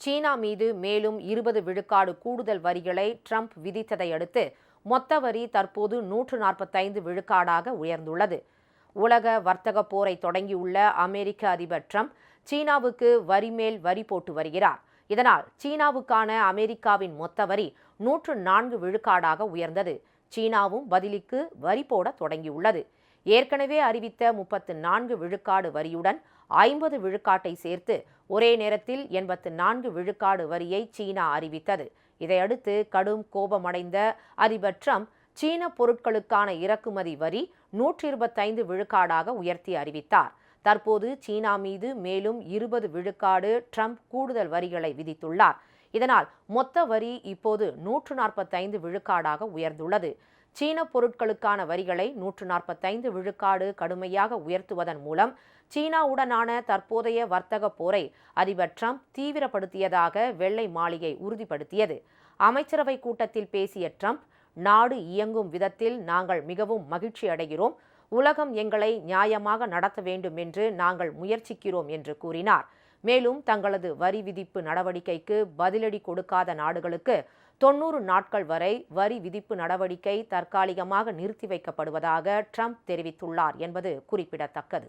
சீனா மீது மேலும் இருபது விழுக்காடு கூடுதல் வரிகளை ட்ரம்ப் விதித்ததை அடுத்து மொத்த வரி தற்போது நூற்று நாற்பத்தைந்து விழுக்காடாக உயர்ந்துள்ளது. உலக வர்த்தக போரை தொடங்கியுள்ள அமெரிக்க அதிபர் ட்ரம்ப் சீனாவுக்கு வரி மேல் வரி போட்டு வருகிறார். இதனால் சீனாவுக்கான அமெரிக்காவின் மொத்த வரி நூற்று நான்கு விழுக்காடாக உயர்ந்தது. சீனாவும் பதிலுக்கு வரி போட தொடங்கியுள்ளது. ஏற்கனவே அறிவித்த முப்பத்து நான்கு விழுக்காடு வரியுடன் ஐம்பது விழுக்காட்டை சேர்த்து ஒரே நேரத்தில் எண்பத்து நான்கு விழுக்காடு வரியை சீனா அறிவித்தது. இதையடுத்து கடும் கோபமடைந்த அதிபர் ட்ரம்ப் சீன பொருட்களுக்கான இறக்குமதி வரி நூற்றி இருபத்தைந்து விழுக்காடாக உயர்த்தி அறிவித்தார். தற்போது சீனா மீது மேலும் இருபது விழுக்காடு ட்ரம்ப் கூடுதல் வரிகளை விதித்துள்ளார். இதனால் மொத்த வரி இப்போது நூற்று நாற்பத்தைந்து விழுக்காடாக உயர்ந்துள்ளது. சீன பொருட்களுக்கான வரிகளை நூற்று நாற்பத்தைந்து விழுக்காடு கடுமையாக உயர்த்துவதன் மூலம் சீனாவுடனான தற்போதைய வர்த்தக போரை அதிபர் ட்ரம்ப் தீவிரப்படுத்தியதாக வெள்ளை மாளிகை உறுதிப்படுத்தியது. அமைச்சரவை கூட்டத்தில் பேசிய ட்ரம்ப் நாடு இயங்கும் விதத்தில் நாங்கள் மிகவும் மகிழ்ச்சி அடைகிறோம். உலகம் எங்களை நியாயமாக நடத்த வேண்டும் என்று நாங்கள் முயற்சிக்கிறோம் என்று கூறினார். மேலும் தங்களது வரி விதிப்பு நடவடிக்கைக்கு பதிலடி கொடுக்காத நாடுகளுக்கு தொன்னூறு நாட்கள் வரை வரி விதிப்பு நடவடிக்கை தற்காலிகமாக நிறுத்தி வைக்கப்படுவதாக ட்ரம்ப் தெரிவித்துள்ளார் என்பது குறிப்பிடத்தக்கது.